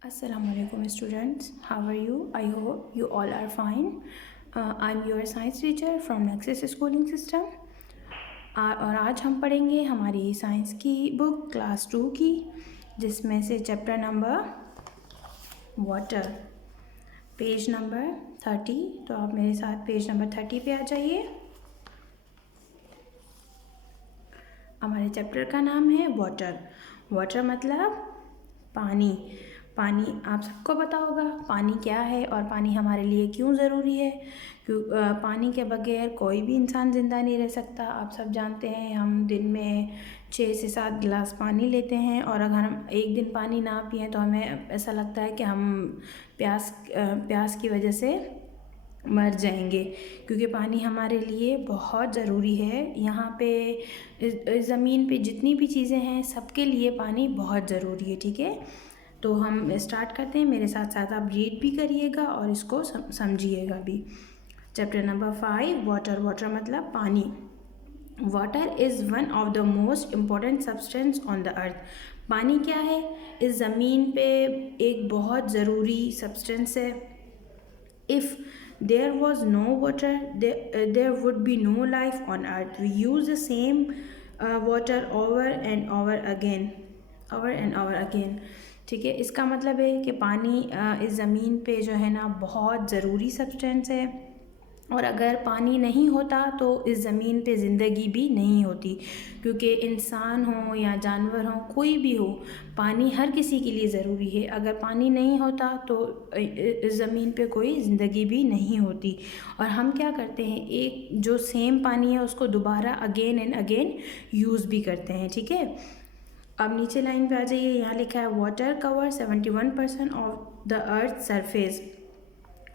Assalamualaikum students, how are you? I hope you all are fine. I'm your science teacher from Nexus Schooling System. और आज हम पढ़ेंगे हमारी science की book class 2 की, जिसमें से chapter number water, page number 30। तो आप मेरे साथ पेज नंबर 30 पे आ जाइए। हमारे चैप्टर का नाम है वाटर। वाटर मतलब पानी। पानी आप सबको पता होगा पानी क्या है और पानी हमारे लिए क्यों ज़रूरी है। पानी के बगैर कोई भी इंसान ज़िंदा नहीं रह सकता। आप सब जानते हैं हम दिन में 6 से 7 गिलास पानी लेते हैं, और अगर हम एक दिन पानी ना पिए तो हमें ऐसा लगता है कि हम प्यास की वजह से मर जाएंगे, क्योंकि पानी हमारे लिए बहुत ज़रूरी है। यहाँ पे इस ज़मीन पे जितनी भी चीज़ें हैं सबके लिए पानी बहुत ज़रूरी है। ठीक है, तो हम स्टार्ट करते हैं। मेरे साथ साथ आप रीड भी करिएगा और इसको समझिएगा भी। Chapter number 5 water. वाटर मतलब पानी। Water is one of the most important substance on the earth. पानी क्या है? इस ज़मीन पे एक बहुत ज़रूरी सब्सटेंस है। If there was no water, there would be no life on earth. We use the same water over and over again. ठीक है, इसका मतलब है कि पानी इस ज़मीन पे जो है ना बहुत ज़रूरी सब्सटेंस है, और अगर पानी नहीं होता तो इस ज़मीन पे ज़िंदगी भी नहीं होती, क्योंकि इंसान हो या जानवर हो, कोई भी हो, पानी हर किसी के लिए ज़रूरी है। अगर पानी नहीं होता तो इस ज़मीन पे कोई ज़िंदगी भी नहीं होती। और हम क्या करते हैं, एक जो सेम पानी है उसको दोबारा अगेन एंड अगेन यूज़ भी करते हैं। ठीक है, अब नीचे लाइन पे आ जाइए। यहाँ लिखा है water cover 71% of the earth surface.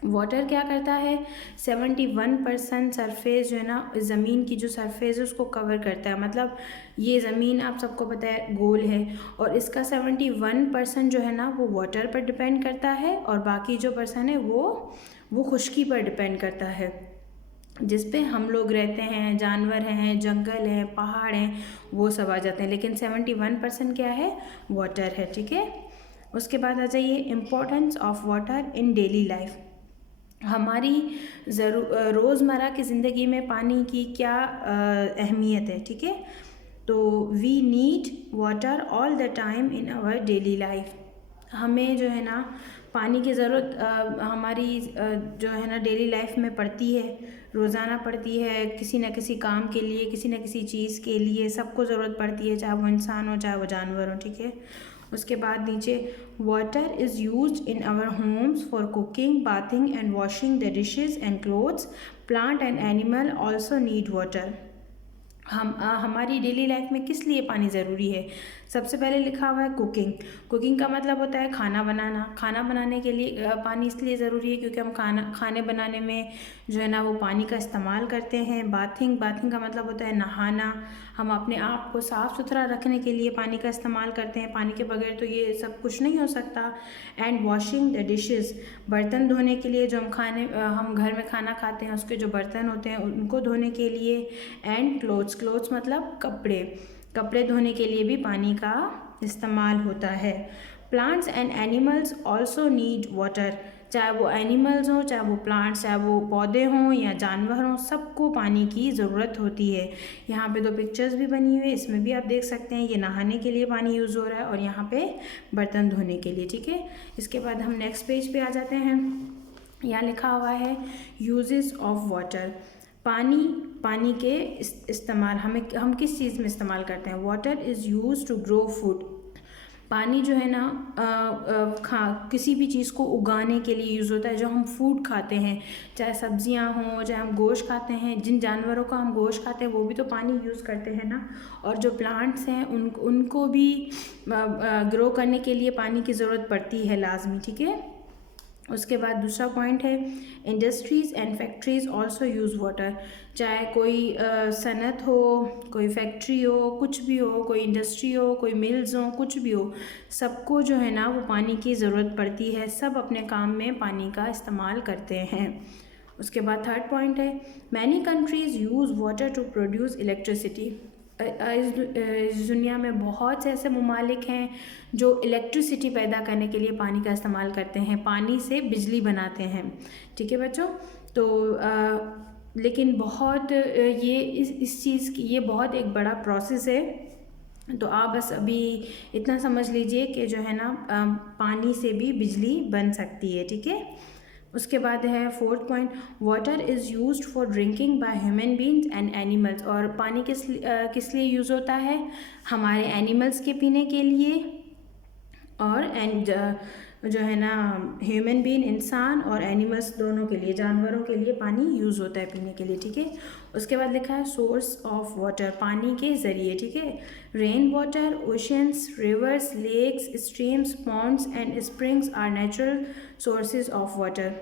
Water क्या करता है? 71% सरफेस जो है ना, ज़मीन की जो सरफेस है उसको कवर करता है। मतलब ये ज़मीन आप सबको पता है गोल है, और इसका 71% जो है ना वो वाटर पर डिपेंड करता है, और बाकी जो परसेंट है वो खुश्की पर डिपेंड करता है, जिस पे हम लोग रहते हैं, जानवर हैं, जंगल हैं, पहाड़ हैं, वो सब आ जाते हैं। लेकिन 71% क्या है? वाटर है। ठीक है, उसके बाद आ जाइए importance of water in daily life. हमारी रोज़मर्रा की ज़िंदगी में पानी की क्या अहमियत है। ठीक है, तो we need water all the time in our daily life. हमें जो है ना पानी की ज़रूरत हमारी जो है ना डेली लाइफ में पड़ती है, रोज़ाना पड़ती है। किसी न किसी काम के लिए, किसी न किसी चीज़ के लिए सबको ज़रूरत पड़ती है, चाहे वो इंसान हो चाहे वो जानवर हो। ठीक है, उसके बाद नीचे water is used in our homes for cooking, bathing and washing the dishes and clothes. Plant and animal also need water. हमारी डेली लाइफ में किस लिए पानी ज़रूरी है? सबसे पहले लिखा हुआ है कुकिंग। कुकिंग का मतलब होता है खाना बनाना। खाना बनाने के लिए पानी इसलिए ज़रूरी है क्योंकि हम खाने बनाने में जो है ना वो पानी का इस्तेमाल करते हैं। बाथिंग का मतलब होता है नहाना। हम अपने आप को साफ़ सुथरा रखने के लिए पानी का इस्तेमाल करते हैं। पानी के बगैर तो ये सब कुछ नहीं हो सकता। एंड वॉशिंग द डिशेज़, बर्तन धोने के लिए, जो हम घर में खाना खाते हैं उसके जो बर्तन होते हैं उनको धोने के लिए। एंड क्लोथ्स मतलब कपड़े धोने के लिए भी पानी का इस्तेमाल होता है। Plants and animals also need water. चाहे वो एनिमल्स हों, चाहे वो प्लांट्स, चाहे वो पौधे हों या जानवर हों, सबको पानी की ज़रूरत होती है। यहाँ पे 2 पिक्चर्स भी बनी हुई है, इसमें भी आप देख सकते हैं ये नहाने के लिए पानी यूज़ हो रहा है और यहाँ पे बर्तन धोने के लिए। ठीक है, इसके बाद हम नेक्स्ट पेज पे आ जाते हैं। यहाँ लिखा हुआ है यूजेस ऑफ वाटर। पानी के इस्तेमाल हम किस चीज़ में इस्तेमाल करते हैं? Water is use to grow food. पानी जो है ना किसी भी चीज़ को उगाने के लिए यूज़ होता है। जो हम फूड खाते हैं, चाहे सब्जियां हों, चाहे हम गोश्त खाते हैं, जिन जानवरों का हम गोश्त खाते हैं वो भी तो पानी यूज़ करते हैं ना। और जो प्लांट्स हैं उनको भी ग्रो करने के लिए पानी की ज़रूरत पड़ती है लाजमी। ठीक है, उसके बाद दूसरा पॉइंट है industries and factories also use water. चाहे कोई सनत हो, कोई फैक्ट्री हो, कुछ भी हो, कोई इंडस्ट्री हो, कोई मिल्स हो, कुछ भी हो, सबको जो है ना वो पानी की ज़रूरत पड़ती है। सब अपने काम में पानी का इस्तेमाल करते हैं। उसके बाद थर्ड पॉइंट है many countries use water to produce electricity. इस दुनिया में बहुत से ऐसे ममालिक हैं जो इलेक्ट्रिसिटी पैदा करने के लिए पानी का इस्तेमाल करते हैं, पानी से बिजली बनाते हैं। ठीक है बच्चों, तो लेकिन बहुत ये इस चीज़ की ये बहुत एक बड़ा प्रोसेस है। तो आप बस अभी इतना समझ लीजिए कि जो है ना पानी से भी बिजली बन सकती है। ठीक है, उसके बाद है 4th point, water is used for drinking by human beings and animals. और पानी किस लिए यूज़ होता है? हमारे एनिमल्स के पीने के लिए, और जो है ना ह्यूमन बीन, इंसान और एनिमल्स दोनों के लिए, जानवरों के लिए पानी यूज़ होता है पीने के लिए। ठीक है, उसके बाद लिखा है सोर्स ऑफ वाटर, पानी के ज़रिए। ठीक है, rain water, oceans, rivers, lakes, streams, ponds and springs are natural sources of water.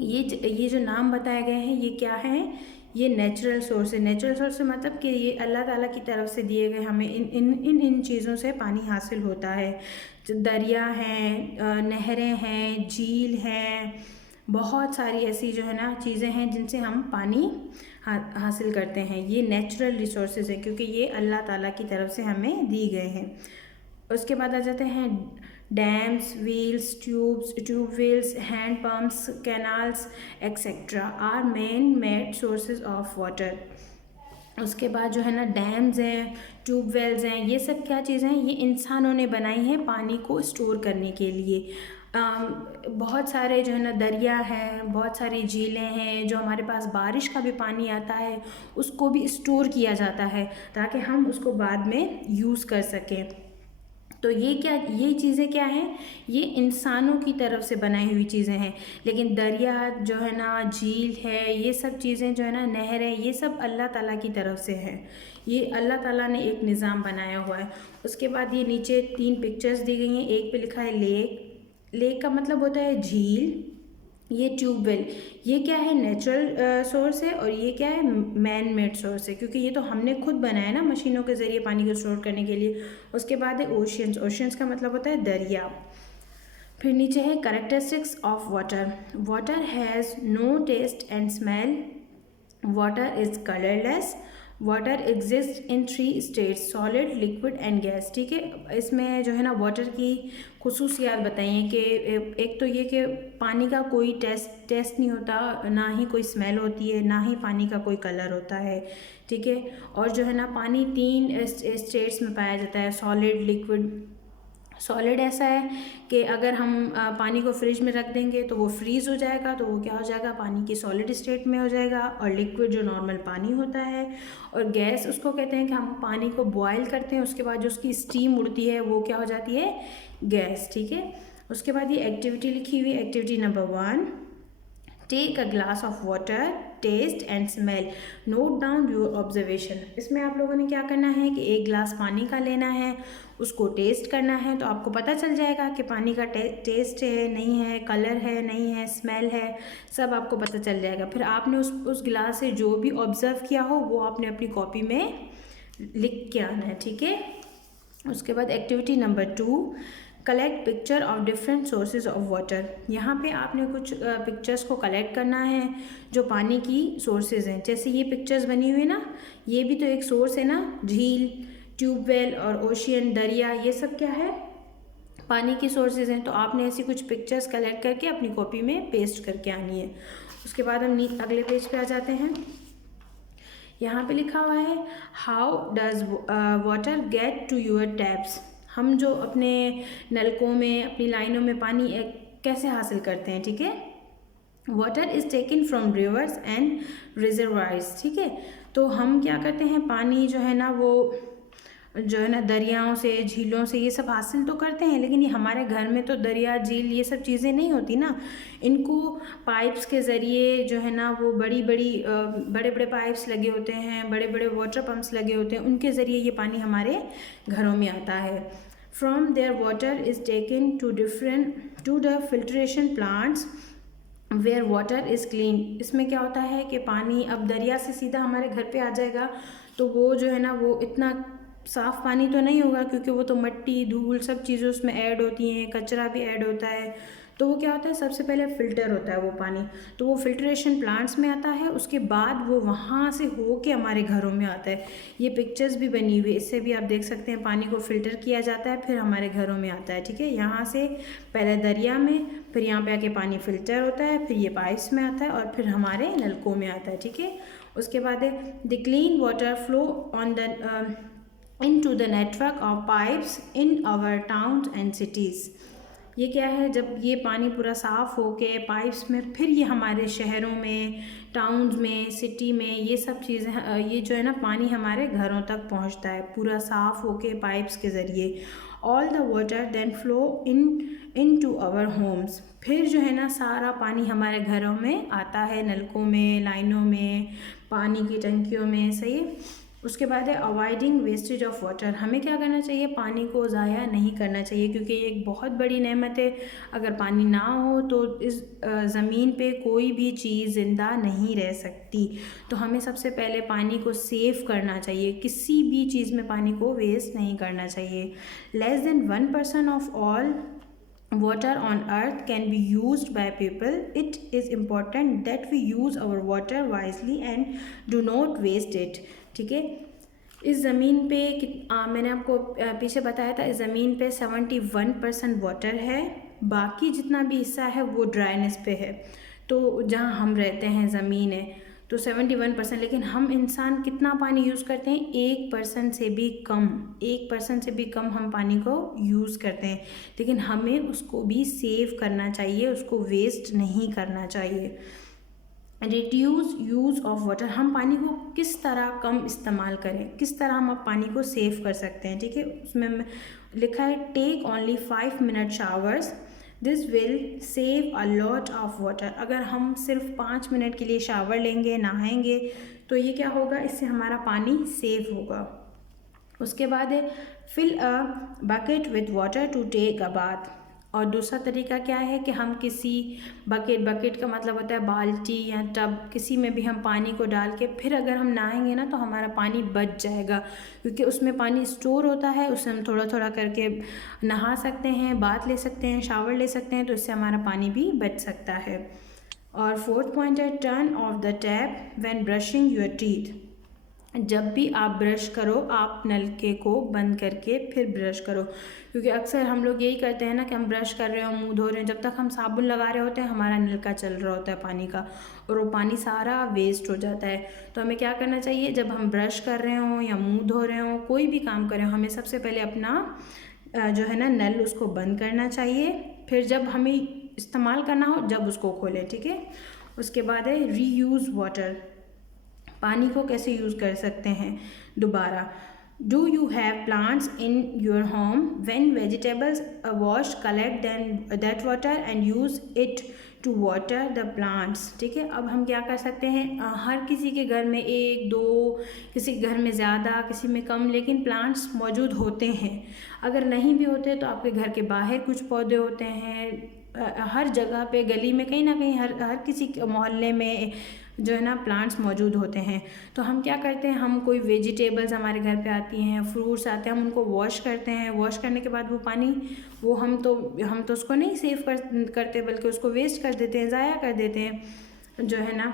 ये जो नाम बताए गए हैं ये क्या हैं? ये नेचुरल सोर्स है। नेचुरल सोर्स मतलब कि ये अल्लाह ताला की तरफ से दिए गए, हमें इन चीज़ों से पानी हासिल होता है। दरिया हैं, नहरें हैं, झील हैं, बहुत सारी ऐसी जो है ना चीज़ें हैं जिनसे हम पानी हासिल करते हैं। ये नेचुरल रिसोर्सेज हैं क्योंकि ये अल्लाह ताला की तरफ से हमें दी गए हैं। उसके बाद आ जाते हैं dams, wells, tubewells, hand pumps, canals etcetera are man made sources of water. उसके बाद जो है ना डैम्स हैं, ट्यूबवेल्स हैं, ये सब क्या चीज़ें हैं? ये इंसानों ने बनाई हैं पानी को स्टोर करने के लिए। बहुत सारे जो है ना दरिया हैं, बहुत सारी झीलें हैं, जो हमारे पास बारिश का भी पानी आता है उसको भी स्टोर किया जाता है ताकि हम उसको बाद में यूज़ कर सकें। तो ये चीज़ें क्या हैं? ये इंसानों की तरफ से बनाई हुई चीज़ें हैं। लेकिन दरिया जो है ना, झील है, ये सब चीज़ें जो है ना, नहरें, ये सब अल्लाह ताला की तरफ से है। ये अल्लाह ताला ने एक निज़ाम बनाया हुआ है। उसके बाद ये नीचे 3 पिक्चर्स दी गई हैं। एक पे लिखा है लेक। लेक का मतलब होता है झील। ये ट्यूबवेल, ये क्या है? नेचुरल सोर्स है। और ये क्या है? मैन मेड सोर्स है, क्योंकि ये तो हमने खुद बनाया ना मशीनों के ज़रिए पानी को स्टोर करने के लिए। उसके बाद है ओशियंस। ओशियंस का मतलब होता है दरिया। फिर नीचे है characteristics of water. Water has no taste and smell, water is colourless, water exist in 3 states, solid, liquid and gas. ठीक है, इसमें जो है ना वाटर की खुसूसियात बताई हैं कि एक तो ये कि पानी का कोई टेस्ट नहीं होता, ना ही कोई स्मेल होती है, ना ही पानी का कोई कलर होता है। ठीक है, और जो है ना पानी 3 स्टेट्स में पाया जाता है, सॉलिड, लिक्विड। सॉलिड ऐसा है कि अगर हम पानी को फ्रिज में रख देंगे तो वो फ्रीज़ हो जाएगा, तो वो क्या हो जाएगा? पानी की सॉलिड स्टेट में हो जाएगा। और लिक्विड जो नॉर्मल पानी होता है। और गैस उसको कहते हैं कि हम पानी को बॉयल करते हैं, उसके बाद जो उसकी स्टीम उड़ती है वो क्या हो जाती है? गैस। ठीक है, उसके बाद ये एक्टिविटी लिखी हुई है। Activity number 1, take a glass of water, taste and smell, note down your observation. इसमें आप लोगों ने क्या करना है कि एक गिलास पानी का लेना है, उसको टेस्ट करना है, तो आपको पता चल जाएगा कि पानी का टेस्ट है, नहीं है, कलर है, नहीं है, स्मेल है, सब आपको पता चल जाएगा। फिर आपने उस गिलास से जो भी ऑब्ज़र्व किया हो वो आपने अपनी कॉपी में लिख के आना है। ठीक है, उसके बाद activity number 2, collect picture of different sources of water. यहाँ पे आपने कुछ पिक्चर्स को कलेक्ट करना है जो पानी की सोर्सेज हैं। जैसे ये पिक्चर्स बनी हुई है ना, ये भी तो एक सोर्स है ना, झील, ट्यूबवेल और ओशियन, दरिया, ये सब क्या है? पानी की सोर्सेज हैं। तो आपने ऐसी कुछ पिक्चर्स कलेक्ट करके अपनी कॉपी में पेस्ट करके आनी है। उसके बाद हम अगले पेज पे आ जाते हैं। यहाँ पे लिखा हुआ है how does water get to your taps. हम जो अपने नलकों में, अपनी लाइनों में पानी कैसे हासिल करते हैं? ठीक है, water is taken from reverse and reservoirs. ठीक है, तो हम क्या करते हैं? पानी जो है ना वो जो है ना दरियाओं से, झीलों से, ये सब हासिल तो करते हैं, लेकिन ये हमारे घर में तो दरिया, झील, ये सब चीज़ें नहीं होती ना। इनको पाइप्स के ज़रिए जो है ना वो बड़े बड़े पाइप्स लगे होते हैं, बड़े बड़े वाटर पम्प्स लगे होते हैं, उनके ज़रिए ये पानी हमारे घरों में आता है। From there water is taken to the filtration plants where water is clean. इसमें क्या होता है कि पानी अब दरिया से सीधा हमारे घर पे आ जाएगा, तो वो जो है ना वो इतना साफ़ पानी तो नहीं होगा, क्योंकि वो तो मिट्टी, धूल, सब चीज़ें उसमें ऐड होती हैं, कचरा भी ऐड होता है। तो वो क्या होता है, सबसे पहले फ़िल्टर होता है वो पानी, तो वो फिल्ट्रेशन प्लांट्स में आता है, उसके बाद वो वहाँ से हो के हमारे घरों में आता है। ये पिक्चर्स भी बनी हुई है, इससे भी आप देख सकते हैं पानी को फ़िल्टर किया जाता है, फिर हमारे घरों में आता है। ठीक है, यहाँ से पहले दरिया में, फिर यहाँ पे आके पानी फ़िल्टर होता है, फिर ये पाइप्स में आता है और फिर हमारे नलकों में आता है। ठीक है, उसके बाद the clean water flow on the into the network of pipes in our towns and cities। ये क्या है, जब ये पानी पूरा साफ़ होके पाइप्स में, फिर ये हमारे शहरों में, टाउन्स में, सिटी में, ये सब चीज़ें, ये जो है ना पानी हमारे घरों तक पहुंचता है पूरा साफ़ होके पाइप्स के ज़रिए। All the water then flow into our homes. फिर जो है ना सारा पानी हमारे घरों में आता है, नलकों में, लाइनों में, पानी की टंकियों में। सही है, उसके बाद है अवॉइडिंग वेस्टेज ऑफ वाटर। हमें क्या करना चाहिए, पानी को ज़ाया नहीं करना चाहिए, क्योंकि ये एक बहुत बड़ी नेमत है। अगर पानी ना हो तो इस ज़मीन पे कोई भी चीज़ ज़िंदा नहीं रह सकती। तो हमें सबसे पहले पानी को सेव करना चाहिए, किसी भी चीज़ में पानी को वेस्ट नहीं करना चाहिए। Less than 1% of all water on earth can be used by people. It is important that we use our water wisely and do not waste it। ठीक है, इस ज़मीन पे मैंने आपको पीछे बताया था, इस ज़मीन पे 71% वाटर है, बाकी जितना भी हिस्सा है वो ड्राइनेस पे है। तो जहाँ हम रहते हैं ज़मीन है तो 71%, लेकिन हम इंसान कितना पानी यूज़ करते हैं, 1% से भी कम, 1% से भी कम हम पानी को यूज़ करते हैं। लेकिन हमें उसको भी सेव करना चाहिए, उसको वेस्ट नहीं करना चाहिए। रिड्यूस यूज़ ऑफ वाटर, हम पानी को किस तरह कम इस्तेमाल करें, किस तरह हम पानी को सेव कर सकते हैं। ठीक है, उसमें लिखा है take only 5 minute showers, this will save a lot of water. अगर हम सिर्फ 5 मिनट के लिए शावर लेंगे, नहाएंगे, तो ये क्या होगा, इससे हमारा पानी सेव होगा। उसके बाद है fill a bucket with water to take a bath. और दूसरा तरीका क्या है कि हम किसी बकेट का मतलब होता है बाल्टी या टब, किसी में भी हम पानी को डाल के फिर अगर हम नहाएंगे ना तो हमारा पानी बच जाएगा, क्योंकि उसमें पानी स्टोर होता है, उससे हम थोड़ा थोड़ा करके नहा सकते हैं, बाथ ले सकते हैं, शावर ले सकते हैं, तो इससे हमारा पानी भी बच सकता है। और 4th पॉइंट है turn off the tap when brushing your teeth. जब भी आप ब्रश करो, आप नलके को बंद करके फिर ब्रश करो, क्योंकि अक्सर हम लोग यही करते हैं ना कि हम ब्रश कर रहे हो, मुंह धो रहे हैं, जब तक हम साबुन लगा रहे होते हैं हमारा नलका चल रहा होता है पानी का, और वो पानी सारा वेस्ट हो जाता है। तो हमें क्या करना चाहिए, जब हम ब्रश कर रहे हों या मुँह धो रहे हों, कोई भी काम कर रहे हो, हमें सबसे पहले अपना जो है ना नल, उसको बंद करना चाहिए, फिर जब हमें इस्तेमाल करना हो जब उसको खोलें। ठीक है, उसके बाद है रीयूज़ वाटर, पानी को कैसे यूज़ कर सकते हैं दोबारा। Do you have plants in your home, when vegetables wash collect that water and use it to water the plants. ठीक है, अब हम क्या कर सकते हैं, हर किसी के घर में 1 2, किसी के घर में ज़्यादा, किसी में कम, लेकिन प्लांट्स मौजूद होते हैं। अगर नहीं भी होते तो आपके घर के बाहर कुछ पौधे होते हैं, हर जगह पे, गली में, कहीं ना कहीं, हर किसी मोहल्ले में जो है ना प्लांट्स मौजूद होते हैं। तो हम क्या करते हैं, हम कोई वेजिटेबल्स हमारे घर पे आती हैं, फ्रूट्स आते हैं, हम उनको वॉश करते हैं, वॉश करने के बाद वो पानी, वो हम तो उसको नहीं सेव करते, बल्कि उसको वेस्ट कर देते हैं, ज़ाया कर देते हैं, जो है ना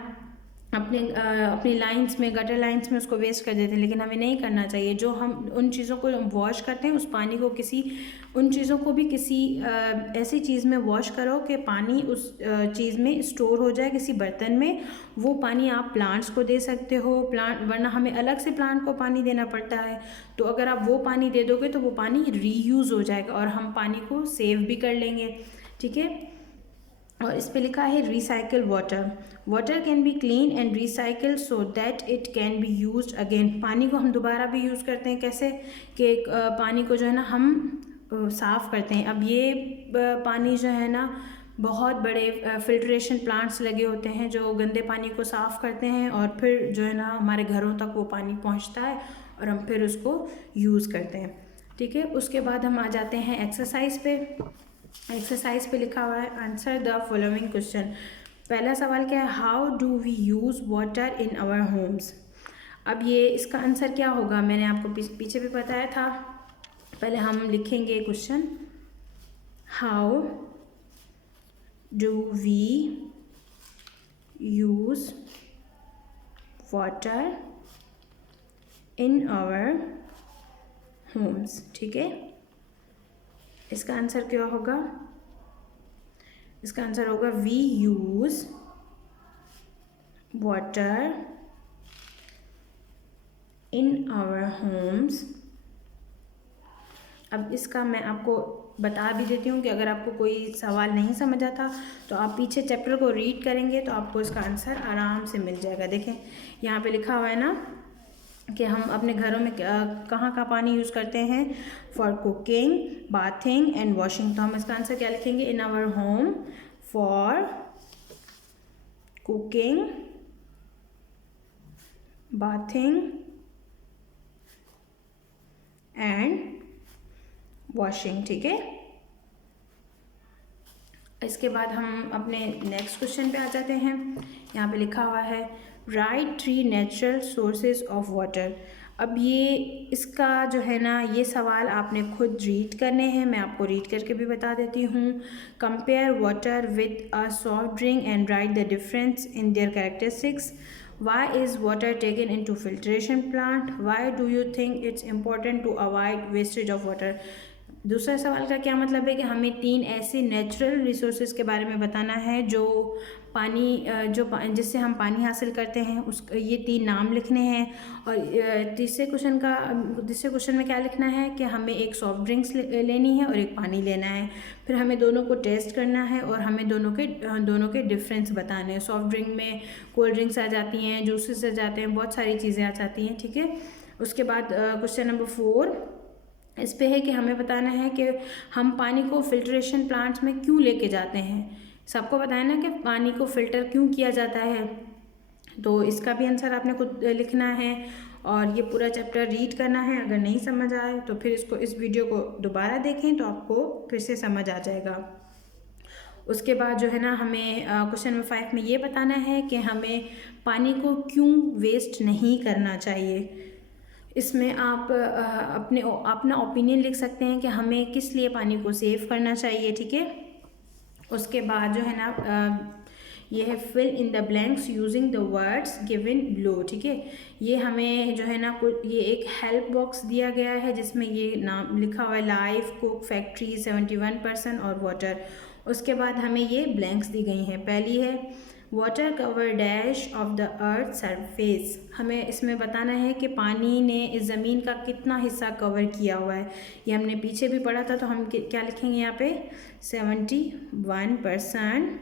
अपनी लाइंस में, गटर लाइंस में उसको वेस्ट कर देते हैं। लेकिन हमें नहीं करना चाहिए। जो हम उन चीज़ों को वॉश करते हैं, उस पानी को उन चीज़ों को भी किसी ऐसी चीज़ में वॉश करो कि पानी उस चीज़ में स्टोर हो जाए, किसी बर्तन में। वो पानी आप प्लांट्स को दे सकते हो, वरना हमें अलग से प्लांट को पानी देना पड़ता है। तो अगर आप वो पानी दे दोगे तो वो पानी रीयूज़ हो जाएगा और हम पानी को सेव भी कर लेंगे। ठीक है, और इस पे लिखा है recycle water, water can be clean and recycle so that it can be used again. पानी को हम दोबारा भी यूज़ करते हैं, कैसे कि पानी को जो है ना हम साफ़ करते हैं। अब ये पानी जो है ना, बहुत बड़े फिल्ट्रेशन प्लांट्स लगे होते हैं जो गंदे पानी को साफ़ करते हैं, और फिर जो है ना हमारे घरों तक वो पानी पहुंचता है और हम फिर उसको यूज़ करते हैं। ठीक है, उसके बाद हम आ जाते हैं एक्सरसाइज पे। एक्सरसाइज पे लिखा हुआ है आंसर द फॉलोइंग क्वेश्चन। पहला सवाल क्या है, how do we use water in our homes. अब ये इसका आंसर क्या होगा, मैंने आपको पीछे भी बताया था। पहले हम लिखेंगे question, how do we use water in our homes. ठीक है, इसका आंसर क्या होगा? इसका आंसर होगा we use water in our homes. अब इसका मैं आपको बता भी देती हूँ कि अगर आपको कोई सवाल नहीं समझ आता तो आप पीछे चैप्टर को रीड करेंगे तो आपको इसका आंसर आराम से मिल जाएगा। देखें यहाँ पे लिखा हुआ है ना कि हम अपने घरों में कहाँ का पानी यूज़ करते हैं? For cooking, bathing and washing. तो हम इसका आंसर क्या लिखेंगे? In our home for cooking, bathing and washing. ठीक है, इसके बाद हम अपने नेक्स्ट क्वेश्चन पे आ जाते हैं। यहाँ पे लिखा हुआ है right 3 natural sources of water. अब ये इसका जो है ना ये सवाल आपने खुद रीड करने हैं, मैं आपको रीड करके भी बता देती हूँ। Compare water with a soft drink and right the difference in their characteristics. Why is water taken into filtration plant? Why do you think it's important to avoid wastage of water? दूसरा सवाल का क्या मतलब है कि हमें 3 ऐसे natural resources के बारे में बताना है जो पानी जिससे हम पानी हासिल करते हैं, उस ये 3 नाम लिखने हैं। और तीसरे क्वेश्चन में क्या लिखना है कि हमें एक सॉफ्ट ड्रिंक्स लेनी है और एक पानी लेना है। फिर हमें दोनों को टेस्ट करना है और हमें दोनों के डिफरेंस बताने हैं। सॉफ्ट ड्रिंक में कोल्ड ड्रिंक्स आ जाती हैं, जूसेस आ जाते हैं, बहुत सारी चीज़ें आ जाती हैं। ठीक है, उसके बाद क्वेश्चन नंबर 4 इस पे है कि हमें बताना है कि हम पानी को फिल्ट्रेशन प्लांट्स में क्यों लेके जाते हैं। सबको बताया ना कि पानी को फ़िल्टर क्यों किया जाता है, तो इसका भी आंसर आपने खुद लिखना है और ये पूरा चैप्टर रीड करना है। अगर नहीं समझ आए तो फिर इस वीडियो को दोबारा देखें तो आपको फिर से समझ आ जाएगा। उसके बाद जो है ना हमें क्वेश्चन नंबर 5 में ये बताना है कि हमें पानी को क्यों वेस्ट नहीं करना चाहिए। इसमें आप अपना ओपिनियन लिख सकते हैं कि हमें किस लिए पानी को सेव करना चाहिए। ठीक है, उसके बाद जो है ना ये है fill in the blanks using the words given below. ठीक है, ये हमें जो है ना ये एक हेल्प बॉक्स दिया गया है जिसमें ये नाम लिखा हुआ है लाइफ, कुक, फैक्ट्री, 71% और वाटर। उसके बाद हमें ये ब्लैंक्स दी गई हैं। पहली है water cover dash of the earth surface. हमें इसमें बताना है कि पानी ने इस ज़मीन का कितना हिस्सा कवर किया हुआ है। ये हमने पीछे भी पढ़ा था, तो हम क्या लिखेंगे यहाँ पे 71%।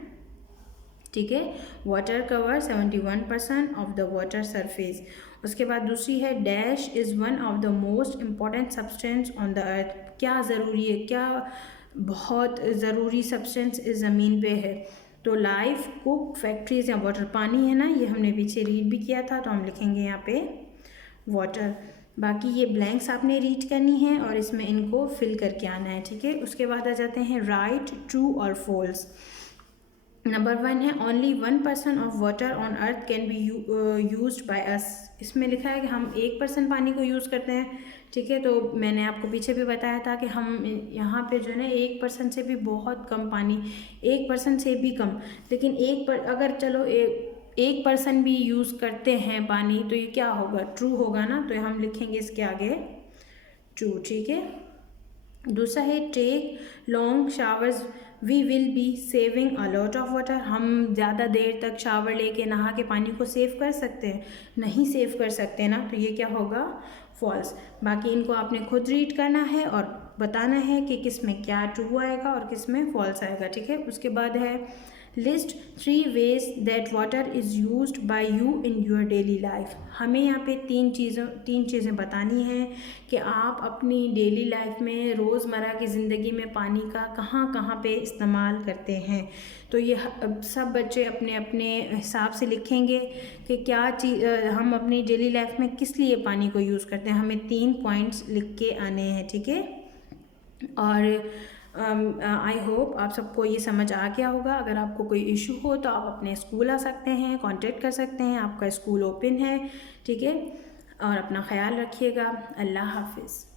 ठीक है, water cover 71% of the water surface. उसके बाद दूसरी है dash is one of the most important substance on the earth. क्या ज़रूरी है, क्या बहुत ज़रूरी सब्सटेंस इस ज़मीन पे है। तो लाइफ, कुक, फैक्ट्रीज या वाटर। पानी है ना, ये हमने पीछे रीड भी किया था, तो हम लिखेंगे यहाँ पे वाटर। बाकी ये ब्लैंक्स आपने रीड करनी है और इसमें इनको फिल करके आना है। ठीक है, उसके बाद आ जाते हैं राइट, ट्रू और फॉल्स। नंबर 1 है only 1% of water on earth can be used by us. इसमें लिखा है कि हम 1% पानी को यूज़ करते हैं। ठीक है, तो मैंने आपको पीछे भी बताया था कि हम यहाँ पे जो है ना 1% से भी बहुत कम पानी, 1% से भी कम, लेकिन अगर चलो 1% भी यूज़ करते हैं पानी तो ये क्या होगा? ट्रू होगा ना, तो हम लिखेंगे इसके आगे ट्रू। ठीक है, दूसरा है take long showers we will be saving a lot of water. हम ज़्यादा देर तक शावर लेके नहा के पानी को सेव कर सकते हैं? नहीं सेव कर सकते ना, तो ये क्या होगा? फॉल्स। बाकी इनको आपने खुद रीड करना है और बताना है कि किस में क्या ट्रू आएगा और किस में फॉल्स आएगा। ठीक है, उसके बाद है list 3 ways that water is used by you in your daily life. हमें यहाँ पे तीन चीज़ें बतानी हैं कि आप अपनी डेली लाइफ में रोज़मर्रा की ज़िंदगी में पानी का कहाँ कहाँ पे इस्तेमाल करते हैं। तो ये सब बच्चे अपने अपने हिसाब से लिखेंगे कि क्या चीज़ हम अपनी डेली लाइफ में किस लिए पानी को यूज़ करते हैं। हमें 3 पॉइंट्स लिख के आने हैं। ठीक है, और आई होप आप सबको ये समझ आ गया होगा। अगर आपको कोई इशू हो तो आप अपने स्कूल आ सकते हैं, कांटेक्ट कर सकते हैं, आपका स्कूल ओपन है। ठीक है, और अपना ख्याल रखिएगा। अल्लाह हाफिज़।